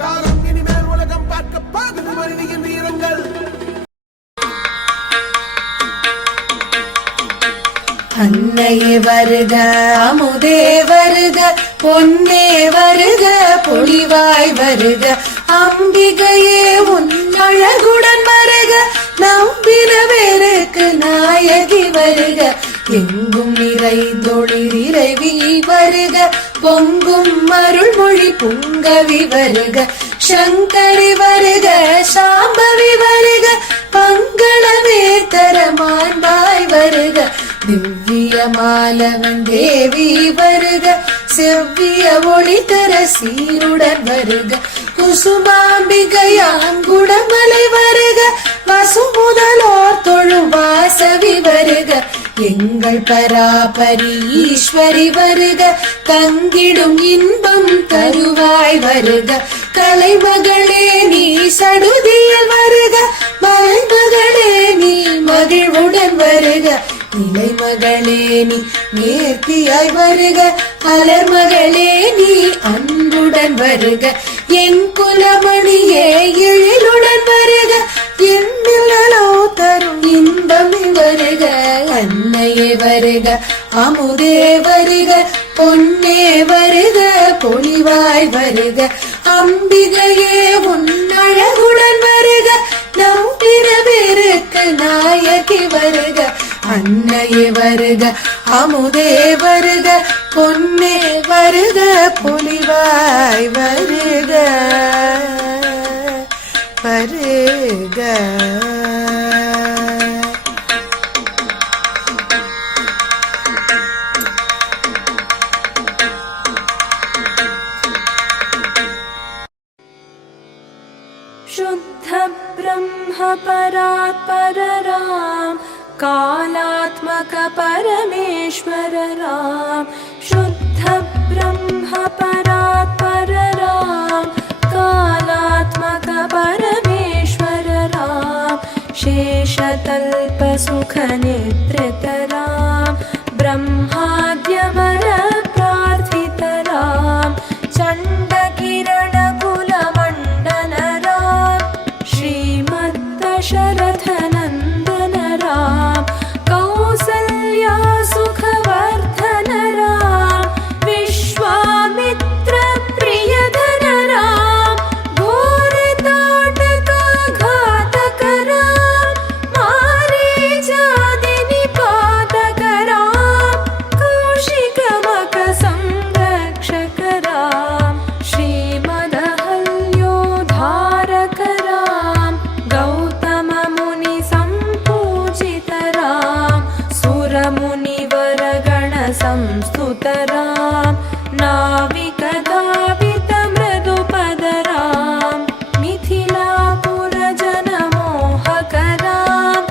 காலம் இனிமேல் உலகம் பார்க்க பாகுது மனிதன் வீரங்கள். அன்னையே வருக அமுதே வருக பொன்னே வருக பொழிவாய் வருக அம்பிகையே உன் அழகுடன் வருக நம்பின பேருக்கு நாயகி வருக எங்கும் நிறைந்தொழில் இறைவி வருக பொங்கும் அருள்மொழி புங்கவி வருக சங்கரி வருக சாம்பவி வருக பங்களமே தரமான்பாய் வருக திவ்ய மாலவன் தேவி வருக செவ்விய ஒளி தர சீருடன் வருக குசுமாம்பிகையாங்குடமலை வருக வசு முதலோர் தொழும் வாசவி வருக எங்கள் பராபரி ஈஸ்வரி வருக தங்கிடும் இன்பம் தருவாய் வருக கலைமகளே நீ சடுதியில் வருக மலைமகளே நீ மகிழ்வுடன் வருக நிலைமகளே நீ நேர்த்தியாய் வருக அலர்மகளே நீ அன்புடன் வருக என் குலமணியே எழிலுடன் வருக என் நிழலோ தரும் இன்பமே வருக அன்னையே வருக அமுதே வருக பொன்னே வருக பொழிவாய் வருக அம்பிகையே உன் அழகுடன் வருக நம்பின பேருக்கு நாயகி வருக அன்னையே வருக அமுதே வருக பொன்னே வருக பொழிவாய் வருக வருக. शुद्ध ब्रह्म परात्पर राम कालात्मक परमेश्वर राम शुद्ध ब्रह्म परात्पर राम कालात्मक परमेश्वर राम शेषतल्प सुख निद्रित राम ब्रह्माद्यवर प्रार्थित राम चण्ड किरण कुल मंडन राम श्रीमद्दशरथ नंदन राम कौसल्या सुखवर्धन राम विश्वामित्र प्रियधन राम घोरताटक घातक राम मारीचादि निपातक राम कौशिकमक संरक्षक राम श्रीमदहल्योद्धारक राम गौतम मुनि संपूजित राम सुरमुनिवर गण संस्तुत राम नाविक धावित मृदुपद राम मिथिलापुर जन मोहक राम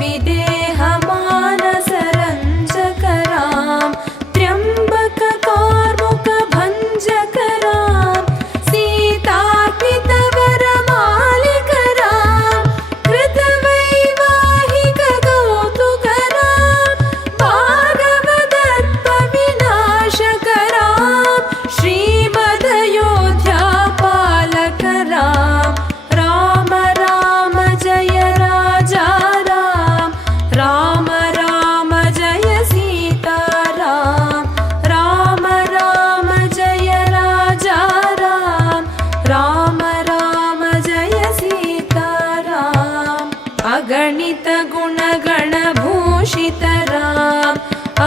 विदेह मानस रंजक राम त्र्यंबक कार्मुक भंजक राम सीतार्पित वर मालिक राम कृत वैवाहिक कौतुक राम भागवदत्त विनाशक राम श्रीमदयोध्या पालक राम राम राम जय राजा राम राम राम जय सीता राम राम राम जय राजा राम राम राम जय सीता राम अगणित गुणगण भूषित राम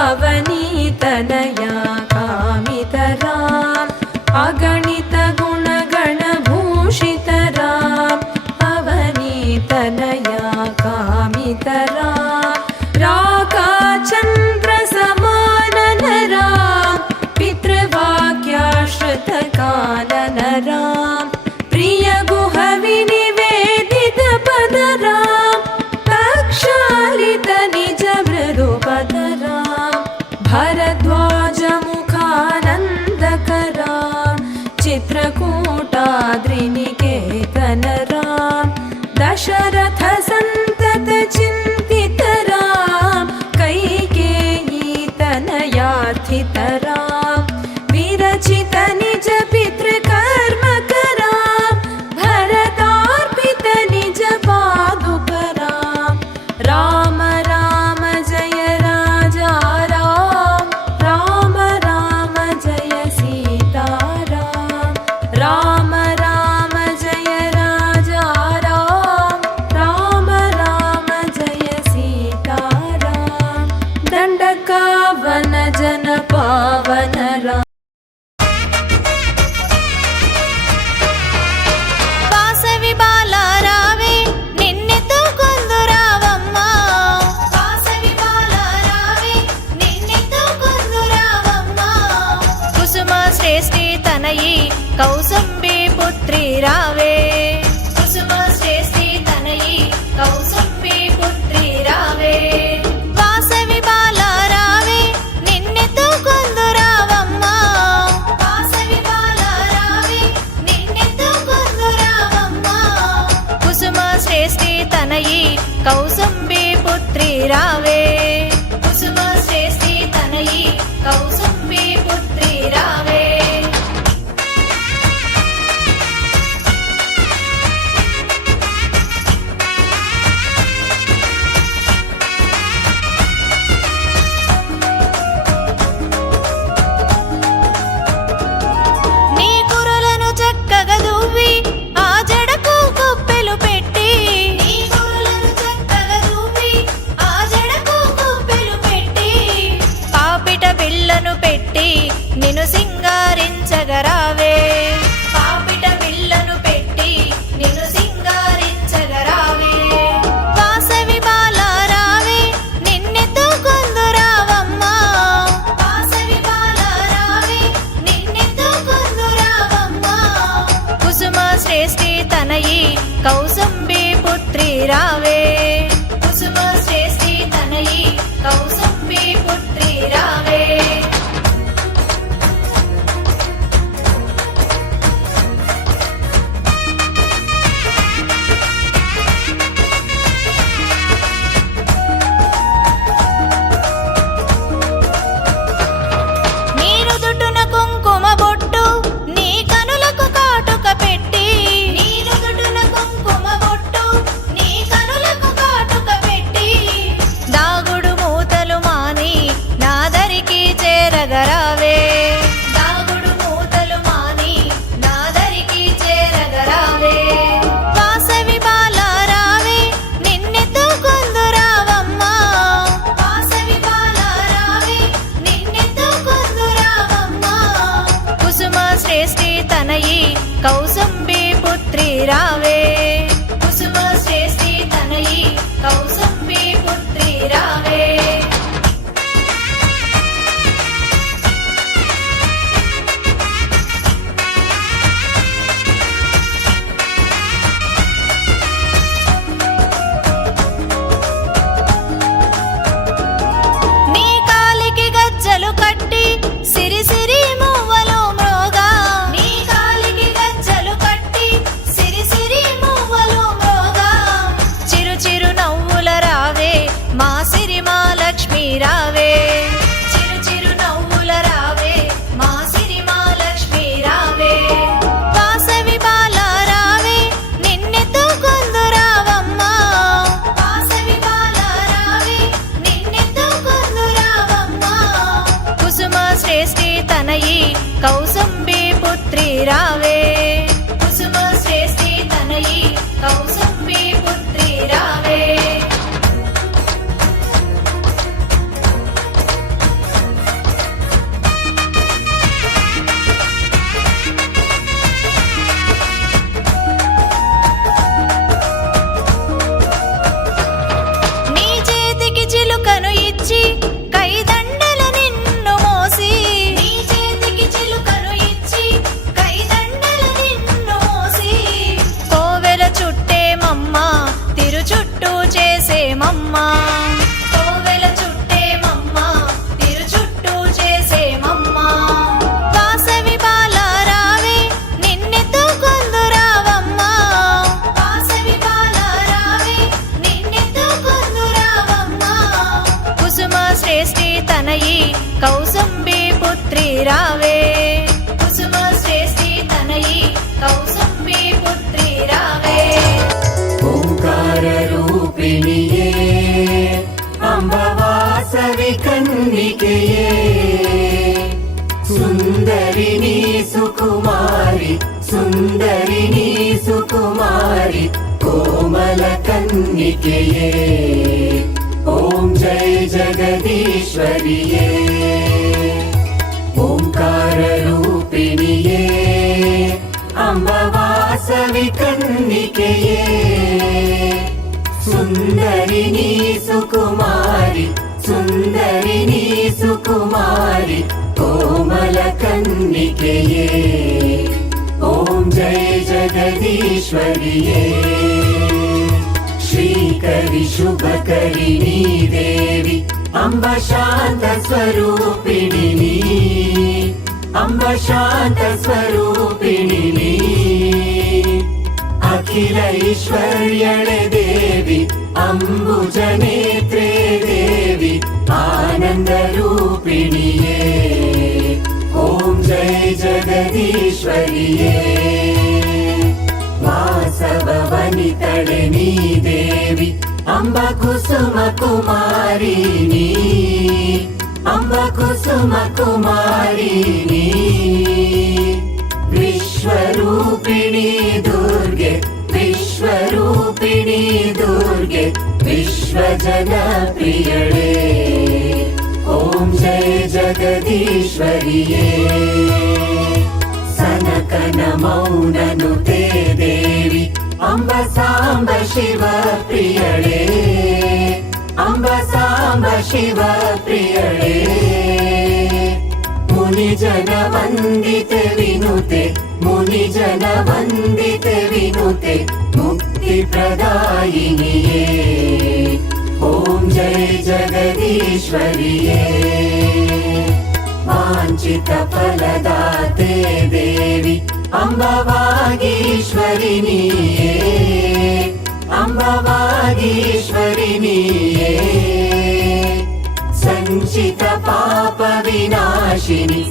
अवनीतनया कामित राम अगणित गुणगण भूषित राम अवनीतनया कामित राम राकाचन्द्र समानन राम पितृवाक्याश्रित कानन राम प्रिय गुह विनिवेदित पद राम तक्षालित निज मृदुपद राम भरद्वाज मुखानन्दक राम चित्रकूटाद्रिनिकेतन राम दशरथ सन्तत चिन्तित राम कैकेयी तनयार्थित राम विरचित निज पितृकर्मक राम కౌసుంబి పుత్రి రావే కుసుమ శ్రేష్ఠి తనయి కౌసుంబి పుత్రి రావే వాసవి బాల రావే నిన్నెత్తుకొందు రావమ్మ వాసవి బాల రావే నిన్నెత్తుకొందు రావమ్మ కుసుమ శ్రేష్ఠి తనయి కౌసుంబి పుత్రి రావే కుసుమ శ్రేష్ఠి తనయి కౌసుంబి పుత్రి రావే నీ కురులను చక్కగా దువ్వి ఆ జడకు కుప్పెలు పెట్టి నీ కురులను చక్కగా దువ్వి ఆ జడకు కుప్పెలు పెట్టి పాపిట బిళ్ళను పెట్టి నిన్ను సింగారించగరావే పాపిట బిళ్ళను పెట్టి నిన్ను సింగారించగరావే వాసవి బాల రావే నిన్నెత్తుకొందు రావమ్మ వాసవి బాల రావే నిన్నెత్తుకొందు రావమ్మ కుసుమ శ్రేష్ఠి తనయి కౌసుంబి పుత్రి రావే కుసుమ శ్రేష్ఠి తనయి కౌసుంబి పుత్రి రావే నీ నుదుటున కుంకుమ బొట్టు నీ కనులకు కాటుక పెట్టి నీ నుదుటున కుంకుమ బొట్టు నీ కనులకు కాటుక పెట్టి దాగుడు మూతలు మాని నాదరికి చేరగరావే దాగుడు మూతలు మాని నాదరికి చేరగరావే వాసవి బాల రావే నిన్నెత్తుకొందు రావమ్మ వాసవి బాల రావే నిన్నెత్తుకొందు రావమ్మ కుసుమ శ్రేష్ఠి తనయి కౌసుంబి పుత్రి రావే కుసుమ శ్రేష్ఠి తనయి కౌసుంబి పుత్రి రావే నీ కాలికి గజ్జలు కట్టి సిరి సిరి మువ్వలు మ్రోగా నీ కాలికి గజ్జలు కట్టి సిరి సిరి మువ్వలు మ్రోగా చిరు చిరు నవ్వుల రావే మా సిరిమా లక్ష్మి రావే చిరు చిరు నవ్వుల రావే మా సిరిమా లక్ష్మి రావే వాసవి బాల రావే నిన్నెత్తుకొందు రావమ్మ వాసవి బాల రావే నిన్నెత్తుకొందు రావమ్మ కుసుమ శ్రేష్ఠి తనయి కౌసుంబి పుత్రి రావే కుసుమ శ్రేష్ఠి తనయి కౌసుంబి పుత్రి రావే నీ చేతికి చిలుకను ఇచ్చి కైదండల నిన్ను మోసి నీ చేతికి చిలుకను ఇచ్చి కైదండల నిన్ను మోసి కోవెల చుట్టేమమ్మ తిరు చుట్టూ చేసేమమ్మ కోవెల చుట్టేమమ్మ తిరు చుట్టూ చేసేమమ్మ వాసవి బాల రావే నిన్నెత్తుకొందు రావమ్మ వాసవి బాల రావే నిన్నెత్తుకొందు రావమ్మ కుసుమ శ్రేష్ఠి తనయి కౌసుంబి పుత్రి రావే కుసుమ శ్రేష్ఠి తనయి కౌసుంబి పుత్రి రావే ఓంకార రూపిణియే అంబ వాసవి కన్నికెయే సుందరిని సుకుమారి సుందరిని సుకుమారి కోమల కన్నికెయే ఓం జయ జగదీశ్వరియే ఓంకార రూపిణియే అంబ వాసవి కన్నికెయే సుందరిని సుకుమారి సుందరిని సుకుమారి కోమల కన్నికెయే जय जगदीश्वरिये श्रीकरि शुभकरिणी देवी अम्ब शान्त स्वरूपिणिनी अम्ब शान्त स्वरूपिणिनी अखिल ऐश्वर्यणे देवी अम्बुजनेत्रे देवी आनन्दरूपिणिये ॐ जय जगदीश्वरिये वासववनितडिनी देवी अम्ब कुसुम कुमारिणी अम्ब कुसुम कुमारिणी विश्वरूपिणी दुर्गे विश्वरूपिणी दुर्गे विश्वजनप्रियणे ॐ जय जगदीश्वरिये सनकन मौननुते देवी अम्ब साम्ब शिव प्रियणे अम्ब साम्ब शिव प्रियणे मुनिजन वन्दिते विनुते मुनिजन वन्दिते विनुते मुक्तिप्रदायिनिये ॐ जय जगदीश्वरिये वाञ्छित फलदाते देवी अम्ब वागीश्वरिणीये अम्ब वागीश्वरिणीये सञ्चित पाप विनाशिनी